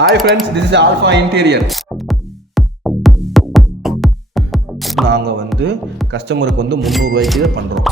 Hi friends, this is Alpha Interior. நாங்கள் வந்து கஸ்டமருக்கு வந்து 300 ரூபாய்க்கு பண்ணுறோம்.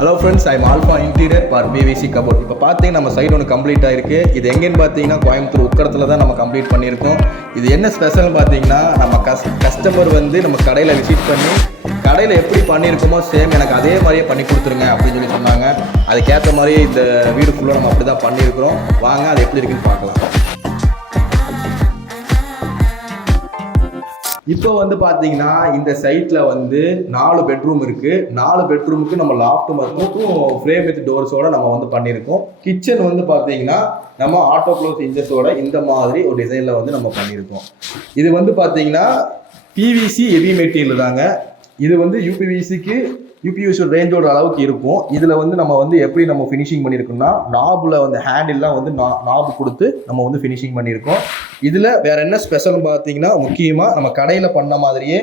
Hello friends, I'm alpha interior for PVC cupboard. இப்போ பார்த்தீங்கன்னா நம்ம சைடு ஒன்று கம்ப்ளீட் ஆகிருக்கு. இது எங்கேன்னு பார்த்தீங்கன்னா கோயம்புத்தூர் உக்கடத்தில் தான் நம்ம கம்ப்ளீட் பண்ணியிருக்கோம். இது என்ன ஸ்பெஷல்னு பார்த்தீங்கன்னா நம்ம கஸ்டமர் வந்து நம்ம கடையில் விசிட் பண்ணி கடையில் எப்படி பண்ணியிருக்கோமோ சேம் எனக்கு அதே மாதிரியே பண்ணி கொடுத்துருங்க அப்படின்னு சொல்லி சொன்னாங்க. அதுக்கேற்ற மாதிரி இந்த வீடு ஃபுல்லாக நம்ம அப்படி தான் பண்ணியிருக்கிறோம். வாங்க அது எப்படி இருக்குன்னு பார்க்கலாம். இப்போ வந்து பார்த்தீங்கன்னா இந்த சைட்டில் வந்து 4 பெட்ரூம் இருக்குது. 4 பெட்ரூமுக்கு நம்ம லாஃப்ட் மட்டும் ஃப்ரேம் வித் டோர்ஸோட நம்ம வந்து பண்ணியிருக்கோம். கிச்சன் வந்து பார்த்தீங்கன்னா நம்ம ஆட்டோ க்ளோஸ் இன்ஜஸோட இந்த மாதிரி ஒரு டிசைனில் வந்து நம்ம பண்ணியிருக்கோம். இது வந்து பார்த்தீங்கன்னா பிவிசி ஹெவி மெட்டீரியல் தாங்க. இது வந்து யூபிவிசி ரேஞ்சோட அளவுக்கு இருக்கும். இதில் வந்து நம்ம வந்து எப்படி நம்ம ஃபினிஷிங் பண்ணியிருக்கோம்னா நாபில் வந்து ஹேண்டில்லாம் வந்து நாபு கொடுத்து நம்ம வந்து ஃபினிஷிங் பண்ணியிருக்கோம். இதில் வேற என்ன ஸ்பெஷல்னு பார்த்தீங்கன்னா முக்கியமாக நம்ம கடையில் பண்ண மாதிரியே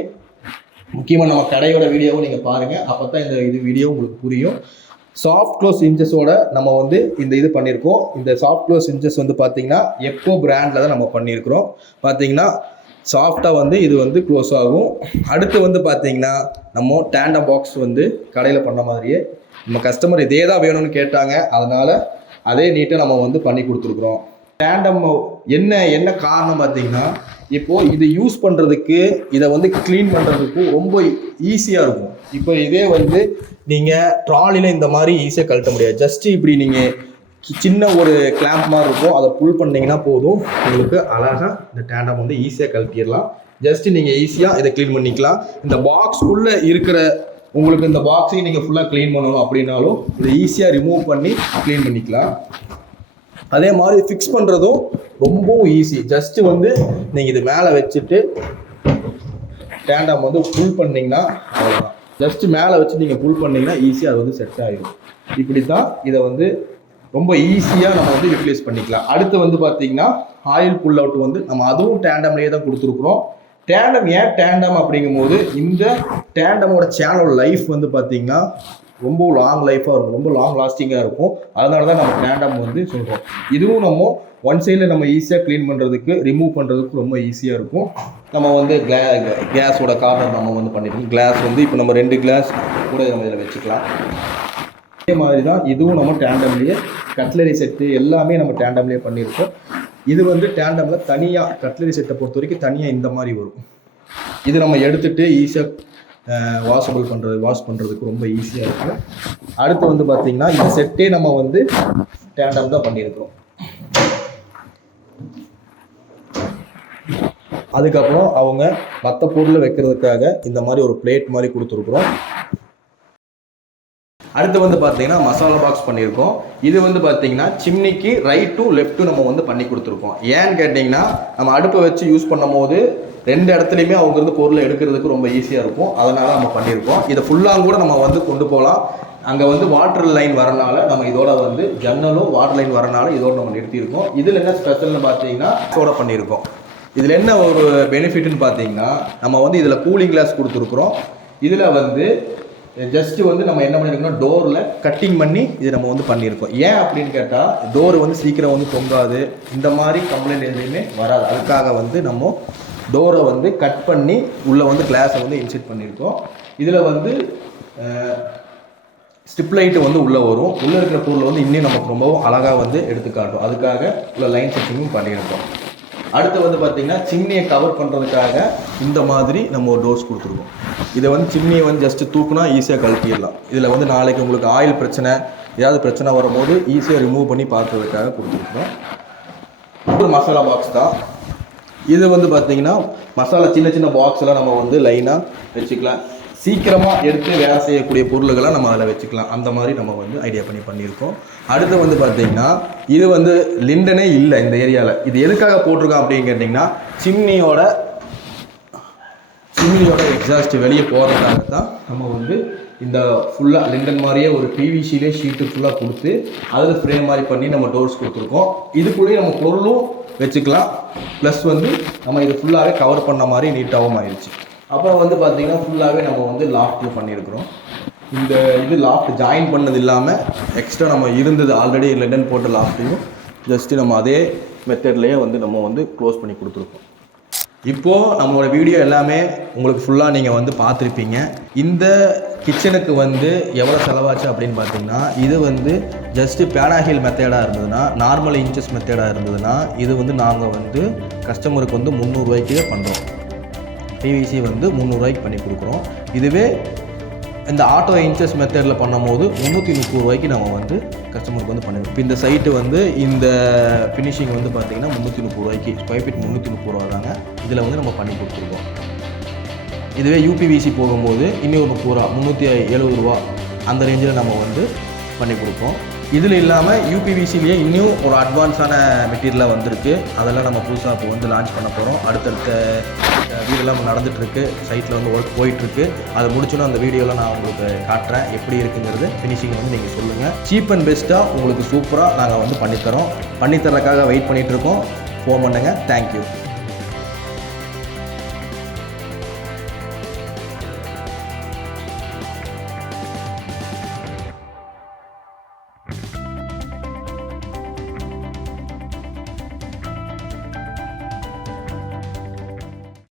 நம்ம கடையோட வீடியோவும் நீங்கள் பாருங்கள். அப்போ தான் இந்த வீடியோ உங்களுக்கு புரியும். சாஃப்ட் க்ளோஸ் இன்ச்சஸோட நம்ம வந்து இந்த இது பண்ணியிருக்கோம். இந்த சாஃப்ட் க்ளோஸ் இன்ச்சஸ் வந்து பார்த்தீங்கன்னா எக்கோ பிராண்டில் தான் நம்ம பண்ணியிருக்கிறோம். பார்த்தீங்கன்னா சாஃப்டாக வந்து இது வந்து க்ளோஸ் ஆகும். அடுத்து வந்து பார்த்தீங்கன்னா நம்ம டேண்டம் பாக்ஸ் வந்து கடையில் பண்ண மாதிரியே நம்ம கஸ்டமர் இதே தான் வேணும்னு கேட்டாங்க. அதனால் அதே நீட்டாக நம்ம வந்து பண்ணி கொடுத்துருக்குறோம். டேண்டம் என்ன காரணம் பார்த்தீங்கன்னா இப்போது இது யூஸ் பண்ணுறதுக்கு இதை வந்து க்ளீன் பண்ணுறதுக்கு ரொம்ப ஈஸியாக இருக்கும். இப்போ இதே வந்து நீங்கள் ட்ராலியில் இந்த மாதிரி ஈஸியாக கழட்ட முடியாது. ஜஸ்ட்டு இப்படி நீங்கள் சின்ன ஒரு கிளாம்ப் மாதிரி இருக்கும், அதை புல் பண்ணிங்கன்னா போதும், உங்களுக்கு அழகாக இந்த டேண்டம் வந்து ஈஸியாக கழட்டிடலாம். ஜஸ்ட்டு நீங்கள் ஈஸியாக இதை க்ளீன் பண்ணிக்கலாம். இந்த பாக்ஸ்க்குள்ளே இருக்கிற உங்களுக்கு இந்த பாக்ஸையும் நீங்கள் ஃபுல்லாக க்ளீன் பண்ணணும் அப்படின்னாலும் இதை ஈஸியாக ரிமூவ் பண்ணி க்ளீன் பண்ணிக்கலாம். அதே மாதிரி ஃபிக்ஸ் பண்ணுறதும் ரொம்பவும் ஈஸி. ஜஸ்ட்டு வந்து நீங்கள் இது மேலே வச்சுட்டு டேண்டம் வந்து புல் பண்ணிங்கன்னா அவ்வளோதான். ஜஸ்ட்டு மேலே வச்சு நீங்கள் புல் பண்ணிங்கன்னா ஈஸியாக அது வந்து செட் ஆகிடும். இப்படி தான் இதை வந்து ரொம்ப ஈஸியாக நம்ம வந்து யூட்டிலைஸ் பண்ணிக்கலாம். அடுத்து வந்து பார்த்தீங்கன்னா ஆயில் புல் அவுட் வந்து நம்ம அதுவும் டேண்டம்லேயே தான் கொடுத்துருக்குறோம். டேண்டம் ஏன் டேண்டம் அப்படிங்கும்போது இந்த டேண்டமோட சேனல் லைஃப் வந்து பார்த்தீங்கன்னா ரொம்ப லாங் லைஃபாக இருக்கும், ரொம்ப லாங் லாஸ்டிங்காக இருக்கும். அதனால தான் நம்ம டேண்டம் வந்து சொல்கிறோம். இதுவும் நம்ம ஒன் சைடில் நம்ம ஈஸியாக க்ளீன் பண்ணுறதுக்கு ரிமூவ் பண்ணுறதுக்கு ரொம்ப ஈஸியாக இருக்கும். நம்ம வந்து கிளாஸோட கார்னர் நம்ம வந்து பண்ணியிருக்கோம். கிளாஸ் வந்து இப்போ நம்ம 2 கிளாஸ் கூட நம்ம இதில் வச்சுக்கலாம். அதே மாதிரி தான் இதுவும் நம்ம டேண்டம்லேயே கட்லரி செட்டு எல்லாமே நம்ம டேண்டம்லேயே பண்ணியிருக்கோம். இது வந்து டேண்டமில் தனியாக கட்லரி செட்டை பொறுத்த வரைக்கும் தனியாக இந்த மாதிரி வரும். இது நம்ம எடுத்துகிட்டு ஈஸியாக வாஷ் பண்ணுறதுக்கு ரொம்ப ஈஸியாக இருக்கும். அடுத்து வந்து பார்த்திங்கன்னா இந்த செட்டே நம்ம வந்து டேண்டம் தான் பண்ணியிருக்கிறோம். அதுக்கப்புறம் அவங்க மற்ற பொருளை வைக்கிறதுக்காக இந்த மாதிரி ஒரு பிளேட் மாதிரி கொடுத்துருக்குறோம். அடுத்து வந்து பார்த்தீங்கன்னா மசாலா பாக்ஸ் பண்ணியிருக்கோம். இது வந்து பார்த்தீங்கன்னா சிம்னிக்கு ரைட் டு லெஃப்ட் நம்ம வந்து பண்ணி கொடுத்துருக்கோம். ஏன்னு கேட்டிங்கன்னா நம்ம அடுப்பை வச்சு யூஸ் பண்ணும் போது 2 இடத்துலையுமே அவங்க இருந்து பொருளை எடுக்கிறதுக்கு ரொம்ப ஈஸியாக இருக்கும். அதனால் நம்ம பண்ணியிருக்கோம். இதை ஃபுல்லாக கூட நம்ம வந்து கொண்டு போகலாம். அங்கே வந்து வாட்டர் லைன் வரனால நம்ம இதோட வந்து ஜன்னலும் வாட்டர் லைன் வரனால இதோட நம்ம நிறுத்தியிருக்கோம். இதில் என்ன ஸ்பெஷல்னு பார்த்தீங்கன்னா இதோட பண்ணியிருக்கோம். இதில் என்ன ஒரு பெனிஃபிட்னு பார்த்தீங்கன்னா நம்ம வந்து இதில் கூலிங் கிளாஸ் கொடுத்துருக்குறோம். இதில் வந்து ஜஸ்ட்டு வந்து நம்ம என்ன பண்ணியிருக்கோம்னா டோரில் கட்டிங் பண்ணி இது நம்ம வந்து பண்ணியிருக்கோம். ஏன் அப்படின்னு கேட்டால் டோர் வந்து சீக்கிரம் வந்து தொங்காது, இந்த மாதிரி கம்ப்ளைண்ட் எதுவுமே வராது. அதுக்காக வந்து நம்ம டோரை வந்து கட் பண்ணி உள்ளே வந்து கிளாஸை வந்து இன்செர்ட் பண்ணியிருக்கோம். இதில் வந்து ஸ்ட்ரிப் லைட்டு வந்து உள்ளே வரும். உள்ளே இருக்கிற பொருள் வந்து இன்னும் நமக்கு ரொம்பவும் அழகாக வந்து எடுத்துக்காட்டும். அதுக்காக உள்ள லைன் செட்டிங்கும் பண்ணியிருக்கோம். அடுத்து வந்து பார்த்திங்கன்னா சிம்னியை கவர் பண்ணுறதுக்காக இந்த மாதிரி நம்ம ஒரு டோர்ஸ் கொடுத்துருக்கோம். இதை வந்து சிம்னியை வந்து ஜஸ்ட்டு தூக்குனா ஈஸியாக கழட்டிடலாம். இதில் வந்து நாளைக்கு உங்களுக்கு ஆயில் பிரச்சனை ஏதாவது பிரச்சனை வரும்போது ஈஸியாக ரிமூவ் பண்ணி பார்க்குறதுக்காக கொடுத்துருக்கோம். ஒரு மசாலா பாக்ஸ் தான் இது. வந்து பார்த்திங்கன்னா மசாலா சின்ன பாக்ஸ்லாம் நம்ம வந்து லைனாக வச்சுக்கலாம். சீக்கிரமாக எடுத்து வேலை செய்யக்கூடிய பொருள்களை நம்ம அதில் வச்சுக்கலாம். அந்த மாதிரி நம்ம வந்து ஐடியா பண்ணியிருக்கோம். அடுத்து வந்து பார்த்திங்கன்னா இது வந்து லிண்டனே இல்லை இந்த ஏரியாவில். இது எதுக்காக போட்டிருக்கோம் அப்படின்னு கேட்டிங்கன்னா சிம்னியோட எக்ஸாஸ்ட் வெளியே போகிறதுக்காக தான் நம்ம வந்து இந்த ஃபுல்லாக லிண்டன் மாதிரியே ஒரு பிவிசிலே ஷீட்டு ஃபுல்லாக கொடுத்து அதில் ஃப்ரேம் மாதிரி பண்ணி நம்ம டோர்ஸ் கொடுத்துருக்கோம். இதுக்குள்ளேயே நம்ம பொருளும் வச்சுக்கலாம். ப்ளஸ் வந்து நம்ம இது ஃபுல்லாகவே கவர் பண்ண மாதிரி நீட்டாகவும் ஆயிடுச்சு. அப்புறம் வந்து பார்த்திங்கன்னா ஃபுல்லாகவே நம்ம வந்து லாஃப்ட்டில் பண்ணியிருக்கிறோம். இந்த இது லாஃப்ட் ஜாயின் பண்ணது இல்லாமல் எக்ஸ்ட்ரா நம்ம இருந்தது ஆல்ரெடி லிண்டன் போட்ட லாஃப்ட்டையும் ஜஸ்ட்டு நம்ம அதே மெத்தட்லேயே வந்து நம்ம வந்து க்ளோஸ் பண்ணி கொடுத்துருக்கோம். இப்போது நம்மளோட வீடியோ எல்லாமே உங்களுக்கு ஃபுல்லாக நீங்கள் வந்து பார்த்துருப்பீங்க. இந்த கிச்சனுக்கு வந்து எவ்வளோ செலவாச்சு அப்படின்னு பார்த்தீங்கன்னா, இது வந்து ஜஸ்ட்டு பேனாஹில் மெத்தேடாக இருந்ததுன்னா, நார்மல் இன்ச்சஸ் மெத்தேடாக இருந்ததுன்னா, இது வந்து நாங்கள் வந்து கஸ்டமருக்கு வந்து 300 ரூபாய்க்கு பண்ணுறோம். பிவிசி வந்து 300 ரூபாய்க்கு பண்ணி கொடுக்குறோம். இதுவே இந்த ஆட்டோ இன்ச்சஸ் மெத்தடில் பண்ணும்போது 330 ரூபாய்க்கு நம்ம வந்து கஸ்டமருக்கு வந்து பண்ணிடுவோம். இப்போ இந்த சைட்டு வந்து இந்த ஃபினிஷிங் வந்து பார்த்திங்கன்னா 330 ரூபாய்க்கு, ஸ்கொயர் ஃபீட் 330 ரூபா தாங்க. இதில் வந்து நம்ம பண்ணி கொடுத்துருக்கோம். இதுவே யூபிவிசி போகும்போது இன்னும் 30 ரூபா, 370 ரூபா அந்த ரேஞ்சில் நம்ம வந்து பண்ணி கொடுப்போம். இதில் இல்லாமல் யூபிவிசிலேயே இன்னும் ஒரு அட்வான்ஸான மெட்டீரியலாக வந்திருக்கு. அதெல்லாம் நம்ம புதுசாக இப்போ வந்து லான்ச் பண்ண போகிறோம். அடுத்தடுத்த வீடெல்லாம் நடந்துகிட்ருக்கு, சைட்டில் வந்து ஒர்க் போயிட்டுருக்கு. அதை முடிச்சோன்னா அந்த வீடியோவில் நான் உங்களுக்கு காட்டுறேன் எப்படி இருக்குங்கிறது. ஃபினிஷிங் வந்து நீங்கள் சொல்லுங்கள். சீப் அண்ட் பெஸ்ட்டாக உங்களுக்கு சூப்பராக நாங்கள் வந்து பண்ணித்தரோம். பண்ணித்தரக்காக வெயிட் பண்ணிகிட்ருக்கோம். ஃபோன் பண்ணுங்கள். தேங்க்யூ.